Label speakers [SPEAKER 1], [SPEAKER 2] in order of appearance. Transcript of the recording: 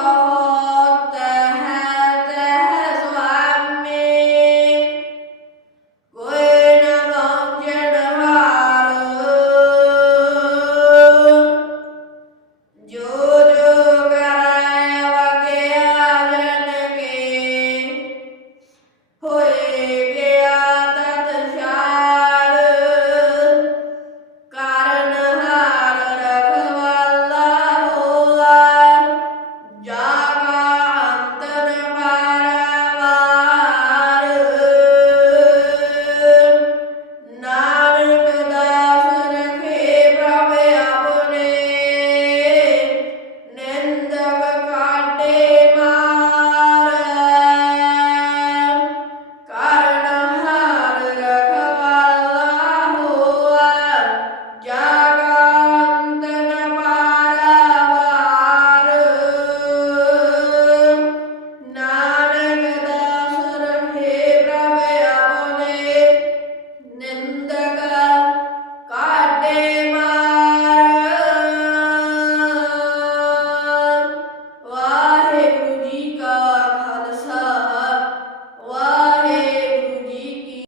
[SPEAKER 1] Senhor.